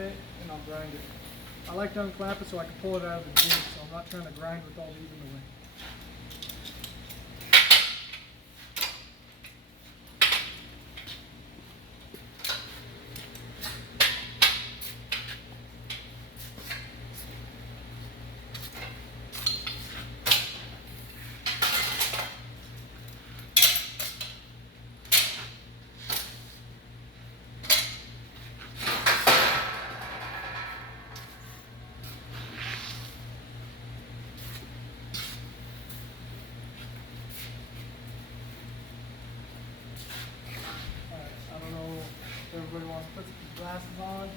it and I'll grind it. I like to unclap it so I can pull it out of the joint, so I'm not trying to grind with all these in the way. Everybody wants to put some glasses on.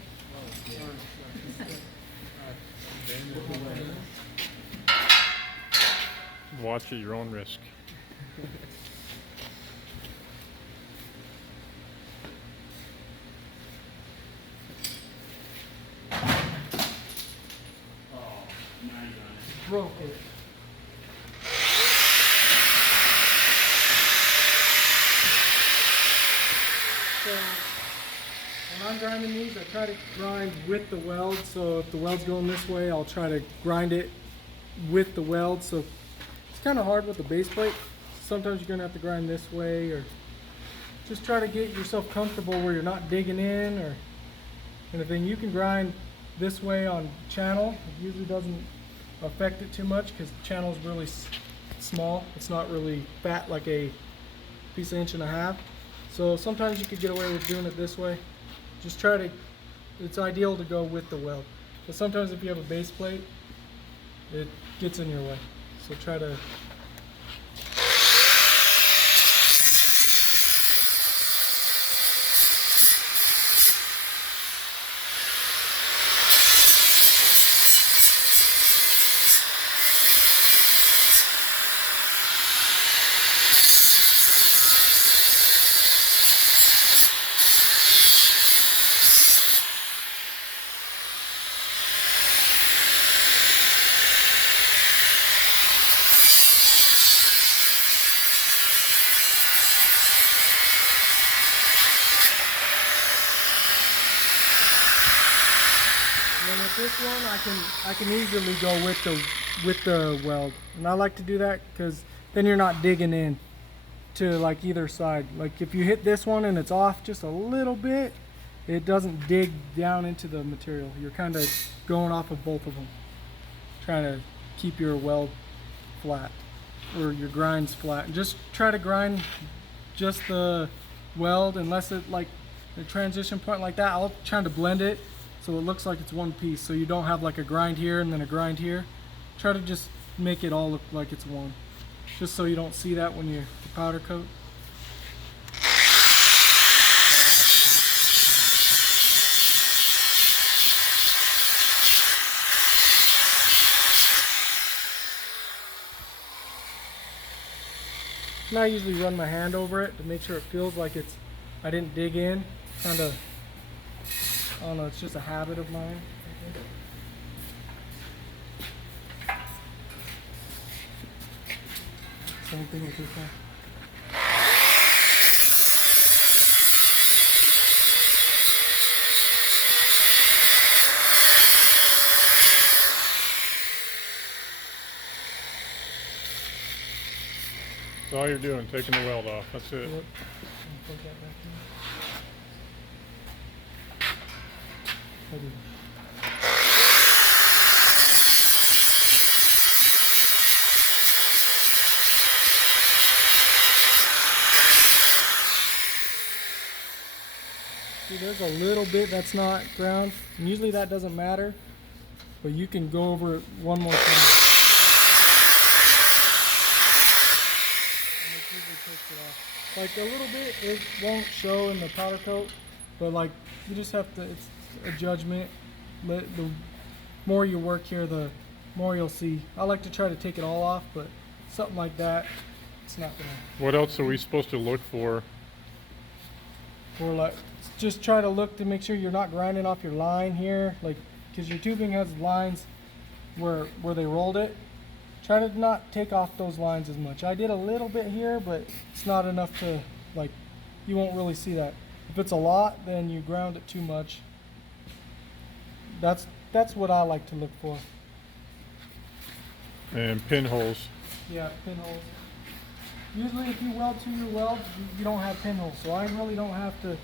Watch at your own risk. Broke it. So when I'm grinding these, I try to grind with the weld. So if the weld's going this way, I'll try to grind it with the weld. So it's kind of hard with the base plate. Sometimes you're gonna have to grind this way, or just try to get yourself comfortable where you're not digging in or anything. You can grind this way on channel. It usually doesn't affect it too much because the channel is really small. It's not really fat like a piece of 1.5 inches. So sometimes you could get away with doing it this way. Just try to, it's ideal to go with the weld. But sometimes if you have a base plate, it gets in your way. So try to And then with this one, I can easily go with the weld, and I like to do that because then you're not digging in to like either side. Like if you hit this one and it's off just a little bit, it doesn't dig down into the material. You're kind of going off of both of them, trying to keep your weld flat or your grinds flat. And just try to grind just the weld, unless it like a transition point like that. I'll try to blend it so it looks like it's one piece, so you don't have like a grind here and then a grind here. Try to just make it all look like it's one, just so you don't see that when you powder coat. And I usually run my hand over it to make sure it feels like I didn't dig in. Kind of, I don't know, it's just a habit of mine. Same thing with this one. That's all you're doing, taking the weld off. That's it. Yep. See, there's a little bit that's not ground, and usually that doesn't matter, but you can go over it one more time. And it usually takes it off. Like a little bit, it won't show in the powder coat, but like you just have to, it's a judgment. The more you work here, the more you'll see. I like to try to take it all off, but something like that, it's not gonna. What else are we supposed to look for? Or like, just try to look to make sure you're not grinding off your line here, like, because your tubing has lines where they rolled it. Try to not take off those lines as much. I did a little bit here, but it's not enough to, like, you won't really see that. If it's a lot, then you ground it too much. That's what I like to look for. And pinholes. Yeah, pinholes. Usually if you weld to your weld, you don't have pinholes, so I really don't have to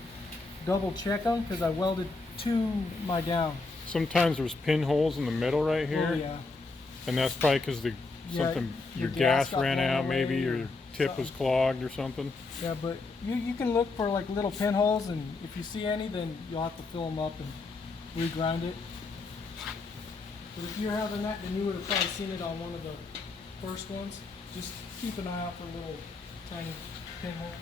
double check them because I welded to my down. Sometimes there's pinholes in the middle right here. Oh yeah. And that's probably because the Yeah, something your your gas gas got ran blown out, away maybe, or or your tip was something. clogged or something. Yeah, but you can look for like little pinholes, and if you see any, then you'll have to fill them up and regrind it. But if you're having that, then you would have probably seen it on one of the first ones. Just keep an eye out for little tiny pinholes.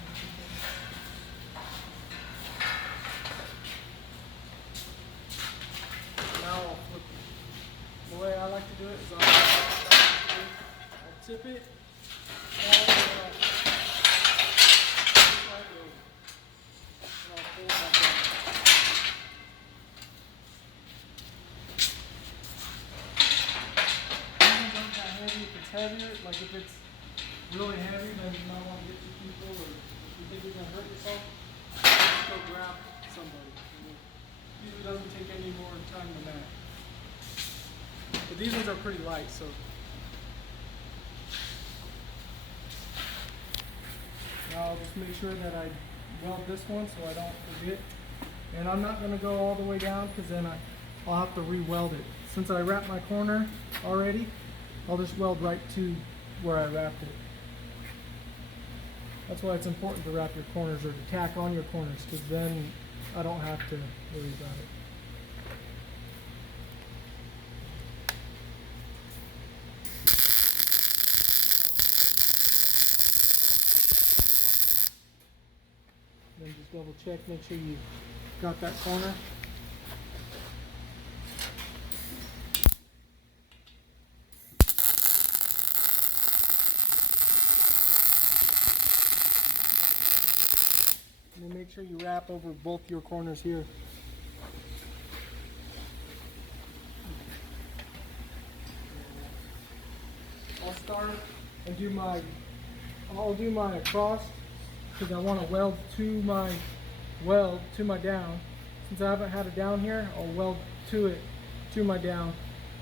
Now I'll flip it. The way I like to do it is I'll tip it all the way up. Right over. And I'll pull it back down. These aren't that heavy. If it's heavier, like if it's really heavy, then you might want to get two people, or if you think you're going to hurt yourself, just go grab somebody. It usually doesn't take any more time than that. But these ones are pretty light, so. Now I'll just make sure that I weld this one so I don't forget. And I'm not going to go all the way down because then I'll have to re-weld it. Since I wrapped my corner already, I'll just weld right to where I wrapped it. That's why it's important to wrap your corners or to tack on your corners, because then I don't have to worry about it. Then just double check, make sure you got that corner. And then make sure you wrap over both your corners here. I'll start and I'll do my across because I want to weld to my down. Since I haven't had it down here, I'll weld to my down.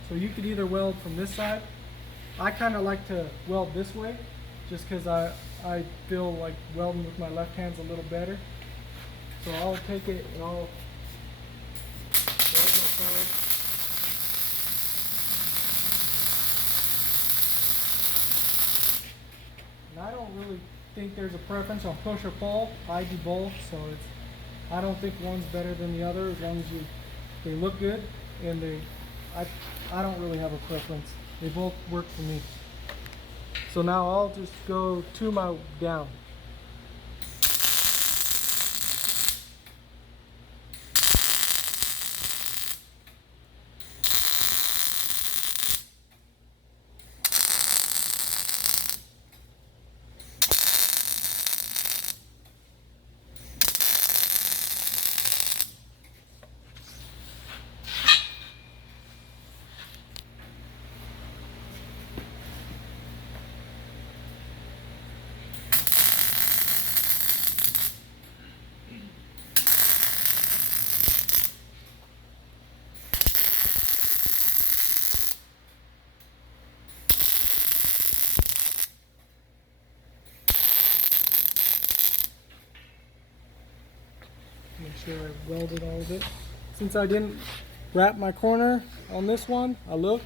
So you could either weld from this side. I kind of like to weld this way just because I feel like welding with my left hand's a little better. So I'll take it and I'll weld my side. And I don't really think there's a preference on push or pull. I do both, so I don't think one's better than the other as long as they look good, and I don't really have a preference. They both work for me. So now I'll just go to my down. Make sure I welded all of it. Since I didn't wrap my corner on this one, I look,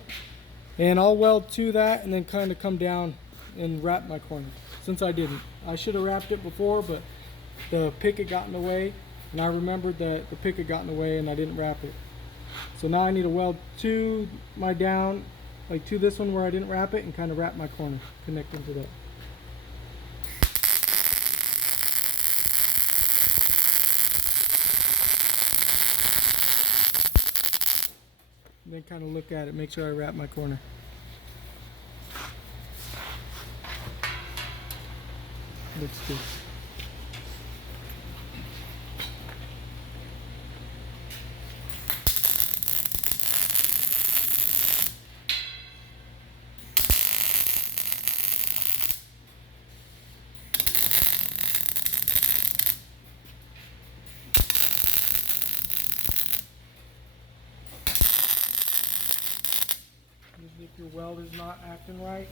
and I'll weld to that and then kind of come down and wrap my corner. Since I didn't. I should have wrapped it before, but the picket got in the way, and I remembered that the picket got in the way and I didn't wrap it. So now I need to weld to my down, like to this one where I didn't wrap it, and kind of wrap my corner, connecting to that. And then kind of look at it, make sure I wrap my corner. Looks good. your weld is not acting right,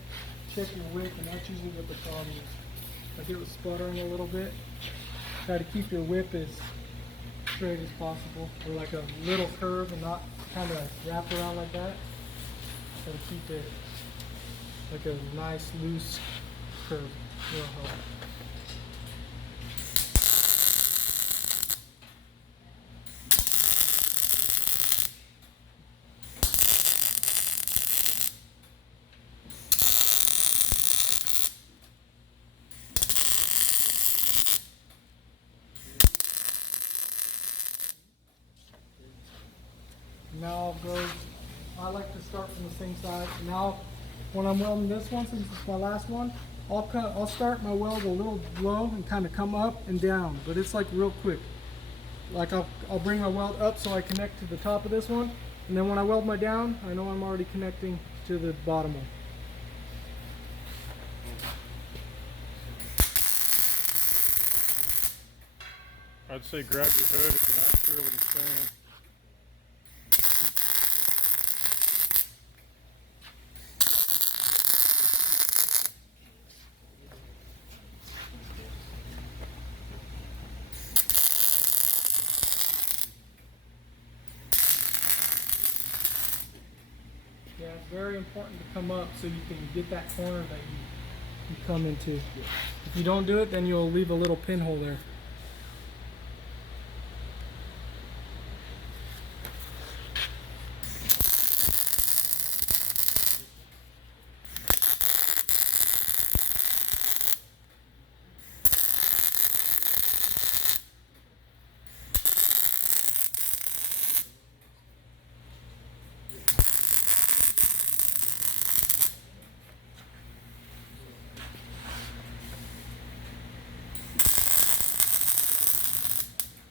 check your wick, and that's usually what the problem is. Like it was sputtering a little bit. Try to keep your whip as straight as possible, or like a little curve and not kind of wrap around like that. Try to keep it like a nice loose curve. It'll help. Now I like to start from the same side. Now when I'm welding this one, since it's my last one, I'll start my weld a little low and kind of come up and down, but it's like real quick. Like I'll bring my weld up so I connect to the top of this one, and then when I weld my down, I know I'm already connecting to the bottom one. I'd say grab your hood if you're not sure what he's saying. Yeah, it's very important to come up so you can get that corner that you come into. If you don't do it, then you'll leave a little pinhole there.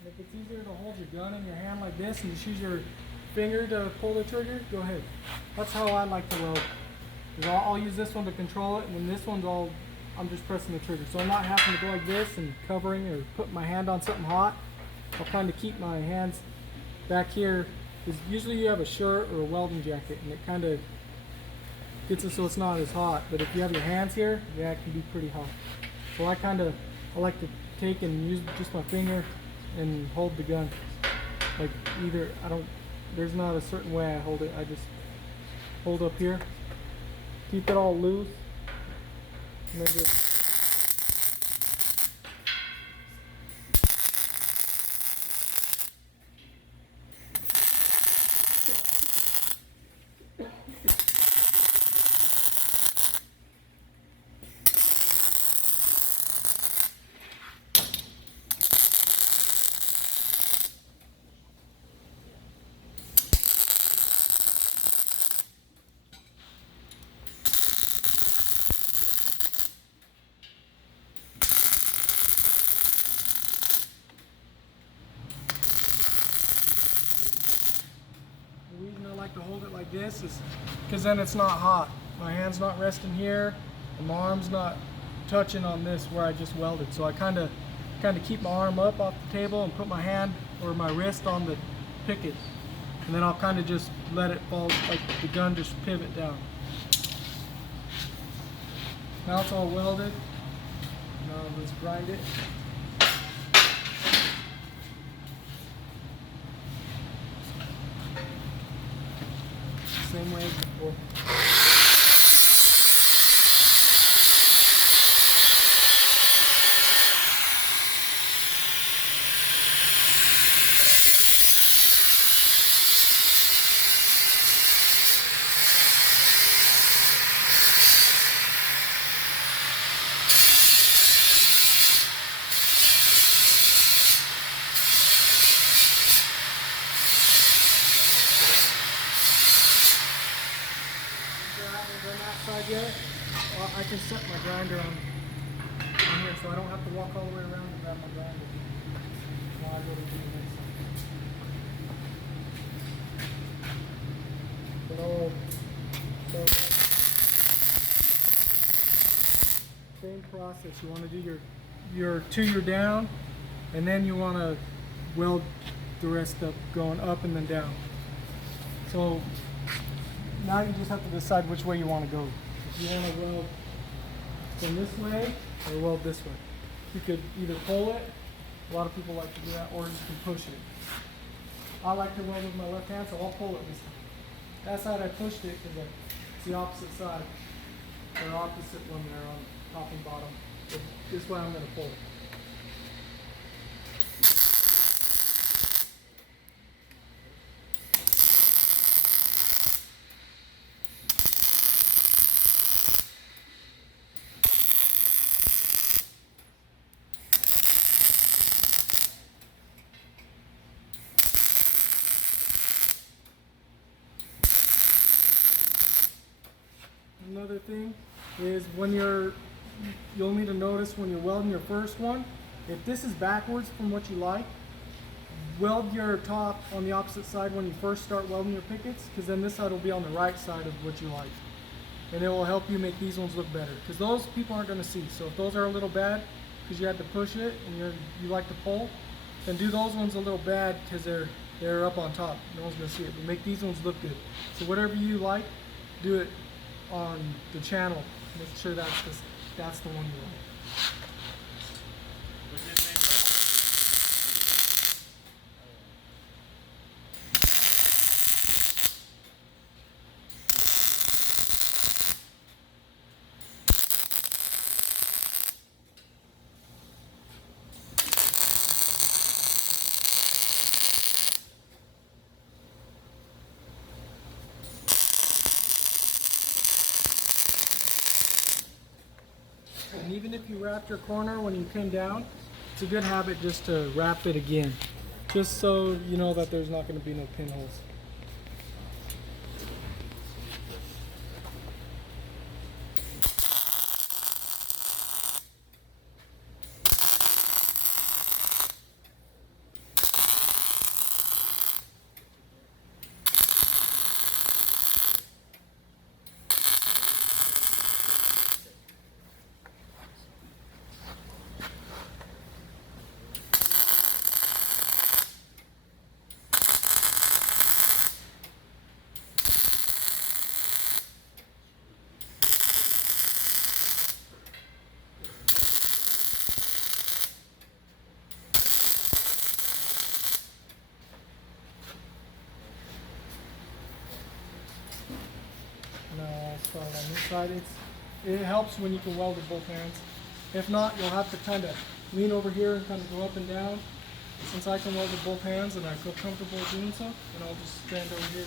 If it's easier to hold your gun in your hand like this and just use your finger to pull the trigger, go ahead. That's how I like to weld. I'll use this one to control it, and then this one's I'm just pressing the trigger. So I'm not having to go like this and covering or putting my hand on something hot. I'll kind of keep my hands back here. Because usually you have a shirt or a welding jacket, and it kind of gets it so it's not as hot. But if you have your hands here, yeah, it can be pretty hot. So I like to take and use just my finger and hold the gun. Like there's not a certain way I hold it. I just hold up here, keep it all loose, and then just the reason I like to hold it like this is because then it's not hot. My hand's not resting here, and my arm's not touching on this where I just welded. So I kind of keep my arm up off the table and put my hand or my wrist on the picket, and then I'll kind of just let it fall, like the gun just pivot down. Now it's all welded. Now let's grind it. Same way as before. Yet, I can set my grinder on here, so I don't have to walk all the way around to grab my grinder while I go to do the next one. Same process. You want to do your two-year down, and then you want to weld the rest up, going up and then down. So now you just have to decide which way you want to go. If you want to weld from this way or weld this way. You could either pull it, a lot of people like to do that, or you can push it. I like to weld with my left hand, so I'll pull it this time. That side I pushed it because it's the opposite side. They're opposite when they're on top and bottom. But this way I'm going to pull it. Another thing is you'll need to notice when you're welding your first one, if this is backwards from what you like, weld your top on the opposite side when you first start welding your pickets, because then this side will be on the right side of what you like. And it will help you make these ones look better, because those people aren't going to see. So if those are a little bad because you had to push it and you like to pull, then do those ones a little bad because they're up on top. No one's going to see it. But make these ones look good. So whatever you like, do it on the channel. Make sure that's the one you want. And even if you wrapped your corner when you came down, it's a good habit just to wrap it again, just so you know that there's not going to be no pinholes. Now I'll start on this side. It helps when you can weld with both hands. If not, you'll have to kind of lean over here and kind of go up and down. Since I can weld with both hands and I feel comfortable doing so, then I'll just stand over here.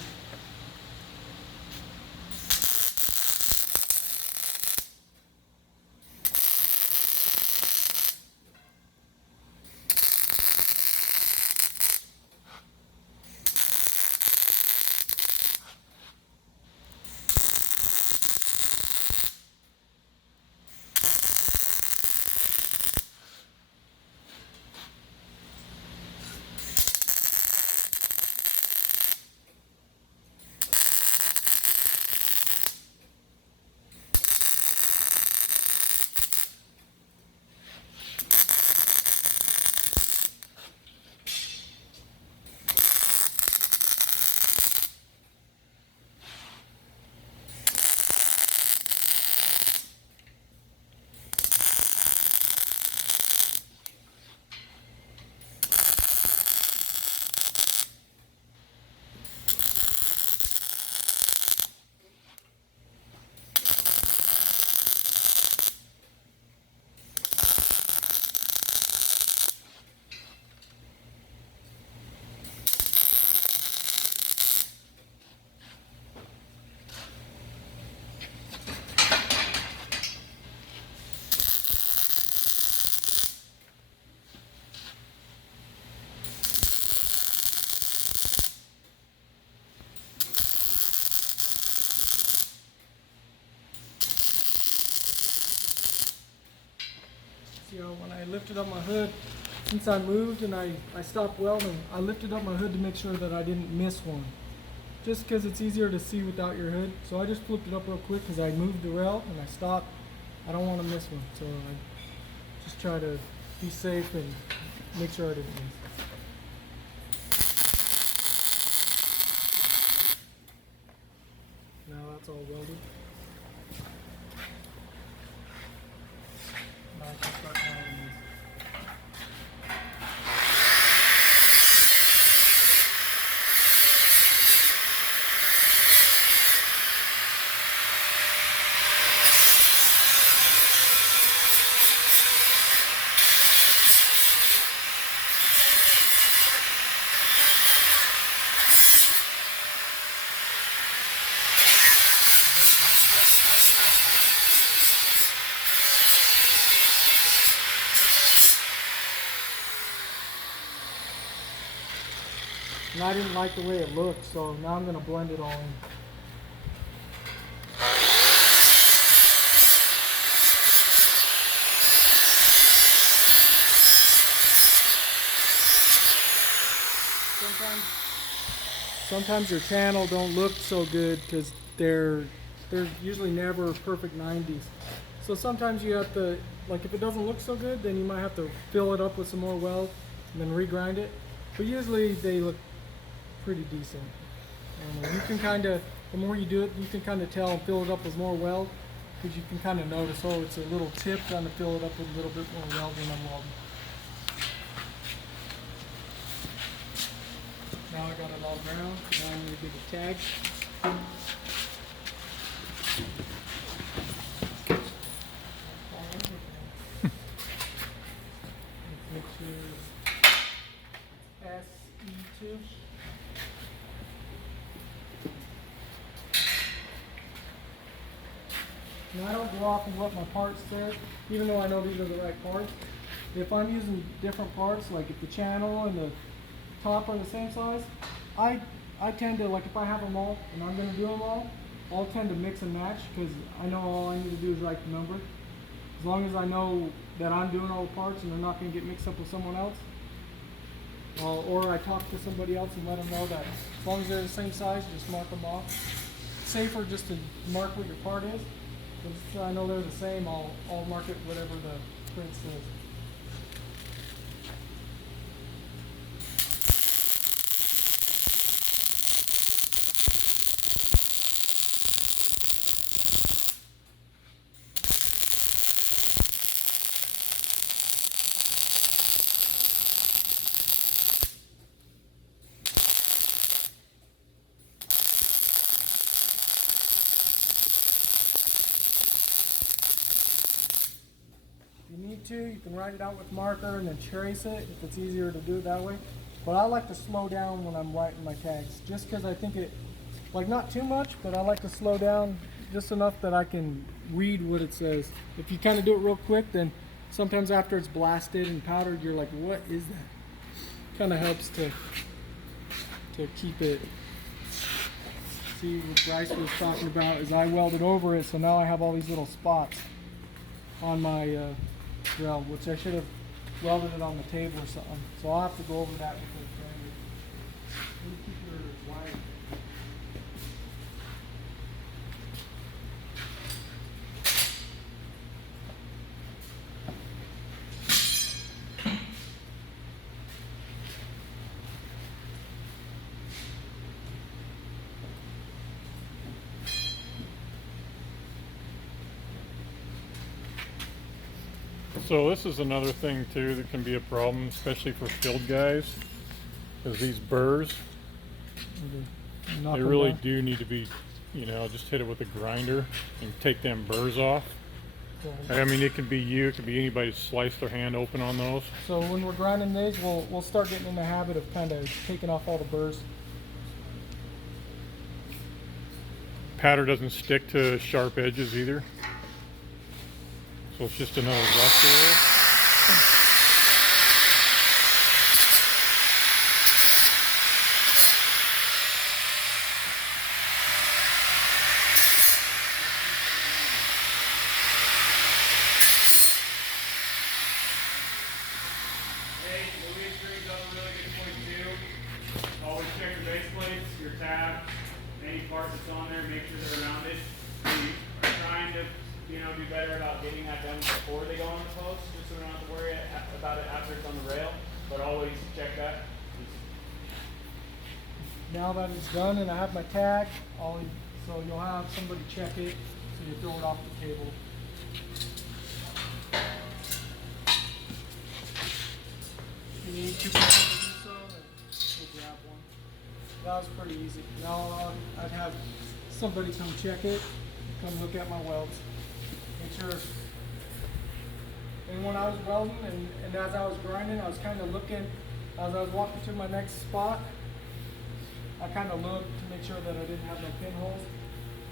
You know, when I lifted up my hood, since I moved and I stopped welding, I lifted up my hood to make sure that I didn't miss one. Just because it's easier to see without your hood. So I just flipped it up real quick because I moved the rail and I stopped. I don't want to miss one. So I just try to be safe and make sure I didn't miss. Now and I didn't like the way it looked, so now I'm gonna blend it all in. Sometimes your channel don't look so good because they're usually never perfect 90s. So sometimes you have to, like if it doesn't look so good, then you might have to fill it up with some more weld and then regrind it. But usually they look pretty decent. And you can kind of, the more you do it, you can kind of tell and fill it up with more weld, because you can kind of notice, oh, it's a little tip, trying to fill it up with a little bit more weld when I'm welding. Now I got it all ground. Now I'm going to do the tag. Make sure SE2. Now I don't go off of what my parts said, even though I know these are the right parts. If I'm using different parts, like if the channel and the top are the same size, I tend to, like if I have them all and I'm going to do them all, I'll tend to mix and match, because I know all I need to do is write the number. As long as I know that I'm doing all the parts and they're not going to get mixed up with someone else. Or I talk to somebody else and let them know that as long as they're the same size, just mark them off. It's safer just to mark what your part is. If I know they're the same, I'll mark it whatever the print says. You can write it out with marker and then trace it if it's easier to do it that way. But I like to slow down when I'm writing my tags, just because I think it, like not too much, but I like to slow down just enough that I can read what it says. If you kind of do it real quick, then sometimes after it's blasted and powdered, you're like, what is that? Kind of helps to keep it. See what Bryce was talking about is I welded over it, so now I have all these little spots on my drill, which I should have welded it on the table or something. So I'll have to go over that with the grinder. Let me keep your wire. So this is another thing too that can be a problem, especially for field guys, is these burrs. They really do need to be, you know, just hit it with a grinder and take them burrs off. I mean, it could be you, it could be anybody slice their hand open on those. So when we're grinding these, we'll start getting in the habit of kind of taking off all the burrs. Powder doesn't stick to sharp edges either. So it's just another rust area. Hey, Louis brings up a really good point too. Always check your base plates, your tab, any part that's on there, make sure they're rounded. We are trying to, do better about getting that done before they go on the post, just so we don't have to worry about it after it's on the rail. But always check that. Now that it's done and I have my tag, so you'll have somebody check it, so you throw it off the table. If you need two people to do so, then we'll grab one. That was pretty easy. Now I'd have somebody come check it, come look at my welds. Make sure. And when I was welding and as I was grinding, I was kind of looking, as I was walking to my next spot, I kind of looked to make sure that I didn't have no pinholes.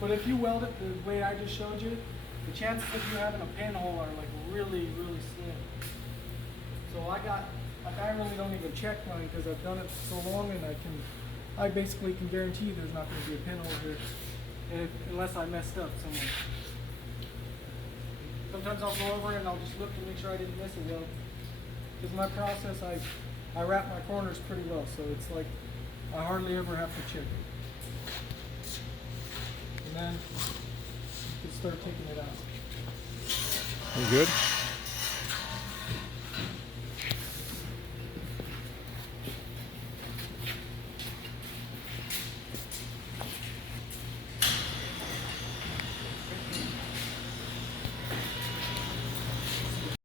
But if you weld it the way I just showed you, the chances of you having a pinhole are like really, really slim. So I Like I really don't even check mine because I've done it so long, and I basically can guarantee there's not going to be a pin over here, unless I messed up somewhere. Sometimes I'll go over and I'll just look to make sure I didn't miss a weld. Because my process, I wrap my corners pretty well, so it's like I hardly ever have to check it. And then you can start taking it out. You good?